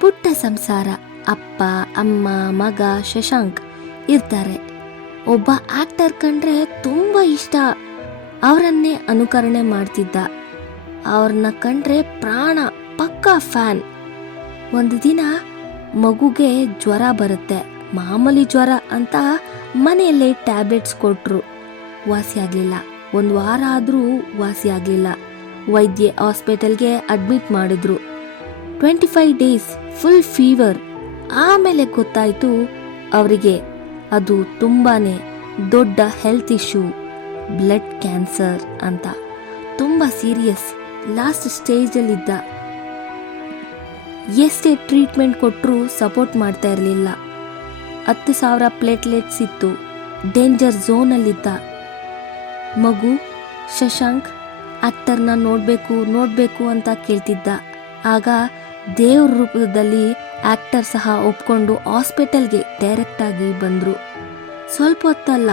ಪುಟ್ಟ ಸಂಸಾರ. ಅಪ್ಪ, ಅಮ್ಮ, ಮಗ ಶಶಾಂಕ್ ಇರ್ತಾರೆ. ಒಬ್ಬ ಆಕ್ಟರ್ ಕಂಡ್ರೆ ತುಂಬಾ ಇಷ್ಟ. ಅವರನ್ನೇ ಅನುಕರಣೆ ಮಾಡ್ತಿದ್ದ. ಅವ್ರನ್ನ ಕಂಡ್ರೆ ಪ್ರಾಣ, ಪಕ್ಕಾ ಫ್ಯಾನ್. ಒಂದು ದಿನ ಮಗುಗೆ ಜ್ವರ ಬರುತ್ತೆ. ಮಾಮೂಲಿ ಜ್ವರ ಅಂತ ಮನೆಯಲ್ಲೇ ಟ್ಯಾಬ್ಲೆಟ್ಸ್ ಕೊಟ್ರು. ವಾಸಿ ಆಗ್ಲಿಲ್ಲ. 1 ವಾರ ಆದ್ರೂ ವಾಸಿ ಆಗ್ಲಿಲ್ಲ. ವೈದ್ಯ ಹಾಸ್ಪಿಟಲ್ಗೆ ಅಡ್ಮಿಟ್ ಮಾಡಿದ್ರು. 25 ಡೇಸ್ ಫುಲ್ ಫೀವರ್. ಆಮೇಲೆ ಗೊತ್ತಾಯ್ತು ಅವರಿಗೆ ಅದು ತುಂಬಾನೇ ದೊಡ್ಡ ಹೆಲ್ತ್ ಇಶ್ಯೂ, ಬ್ಲಡ್ ಕ್ಯಾನ್ಸರ್ ಅಂತ. ತುಂಬಾ ಸೀರಿಯಸ್, ಲಾಸ್ಟ್ ಸ್ಟೇಜಲ್ಲಿದ್ದ. ಎಷ್ಟೇ ಟ್ರೀಟ್ಮೆಂಟ್ ಕೊಟ್ಟರು ಸಪೋರ್ಟ್ ಮಾಡ್ತಾ ಇರಲಿಲ್ಲ. 10,000 ಪ್ಲೇಟ್ಲೆಟ್ಸ್ ಇತ್ತು. ಡೇಂಜರ್ ಝೋನಲ್ಲಿದ್ದ. ಮಗು ಶಶಾಂಕ್ ಆಕ್ಟರ್ನ ನೋಡ್ಬೇಕು ಅಂತ ಕೇಳ್ತಿದ್ದ. ಆಗ ದೇವ್ರ ರೂಪದಲ್ಲಿ ಆಕ್ಟರ್ ಸಹ ಒಪ್ಕೊಂಡು ಹಾಸ್ಪಿಟಲ್ಗೆ ಡೈರೆಕ್ಟ್ ಆಗಿ ಬಂದ್ರು. ಸ್ವಲ್ಪ ಹೊತ್ತಲ್ಲ,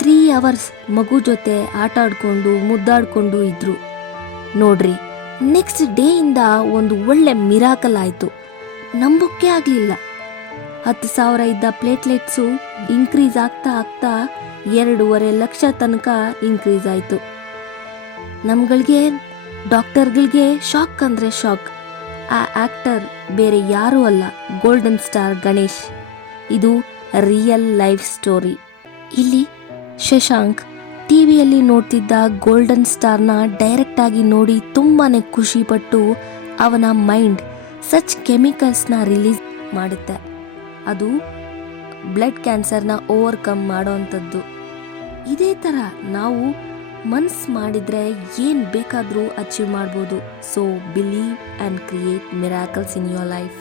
3 ಅವರ್ಸ್ ಮಗು ಜೊತೆ ಆಟ ಆಡ್ಕೊಂಡು ಮುದ್ದಾಡ್ಕೊಂಡು ಇದ್ರು. ನೋಡ್ರಿ, ನೆಕ್ಸ್ಟ್ ಡೇ ಇಂದ ಒಂದು ಒಳ್ಳೆ ಮಿರಾಕಲ್ ಆಯ್ತು. ನಂಬೋಕೆ ಆಗ್ಲಿಲ್ಲ. 10,000 ಇದ್ದ ಪ್ಲೇಟ್ಲೆಟ್ಸು ಇನ್ಕ್ರೀಸ್ ಆಗ್ತಾ 2.5 ಲಕ್ಷ ತನಕ ಇನ್ಕ್ರೀಸ್ ಆಯ್ತು. ನಮ್ಗಳಿಗೆ, ಡಾಕ್ಟರ್ಗಳಿಗೆ ಶಾಕ್ ಅಂದ್ರೆ ಶಾಕ್. ಆ ಆಕ್ಟರ್ ಬೇರೆ ಯಾರೂ ಅಲ್ಲ, ಗೋಲ್ಡನ್ ಸ್ಟಾರ್ ಗಣೇಶ್. ಇದು ರಿಯಲ್ ಲೈಫ್ ಸ್ಟೋರಿ. ಇಲ್ಲಿ ಶಶಾಂಕ್ ಟಿವಿಯಲ್ಲಿ ನೋಡ್ತಿದ್ದ ಗೋಲ್ಡನ್ ಸ್ಟಾರ್ನ ಡೈರೆಕ್ಟ್ ಆಗಿ ನೋಡಿ ತುಂಬಾನೇ ಖುಷಿ ಪಟ್ಟು ಅವನ ಮೈಂಡ್ ಸಚ್ ಕೆಮಿಕಲ್ಸ್ನ ರಿಲೀಸ್ ಮಾಡುತ್ತೆ. ಅದು ಬ್ಲಡ್ ಕ್ಯಾನ್ಸರ್ನ ಓವರ್ಕಮ್ ಮಾಡೋವಂಥದ್ದು. ಇದೇ ಥರ ನಾವು ಮನ್ಸು ಮಾಡಿದ್ರೆ ಏನು ಬೇಕಾದರೂ ಅಚೀವ್ ಮಾಡ್ಬೋದು. So believe and create miracles in your life.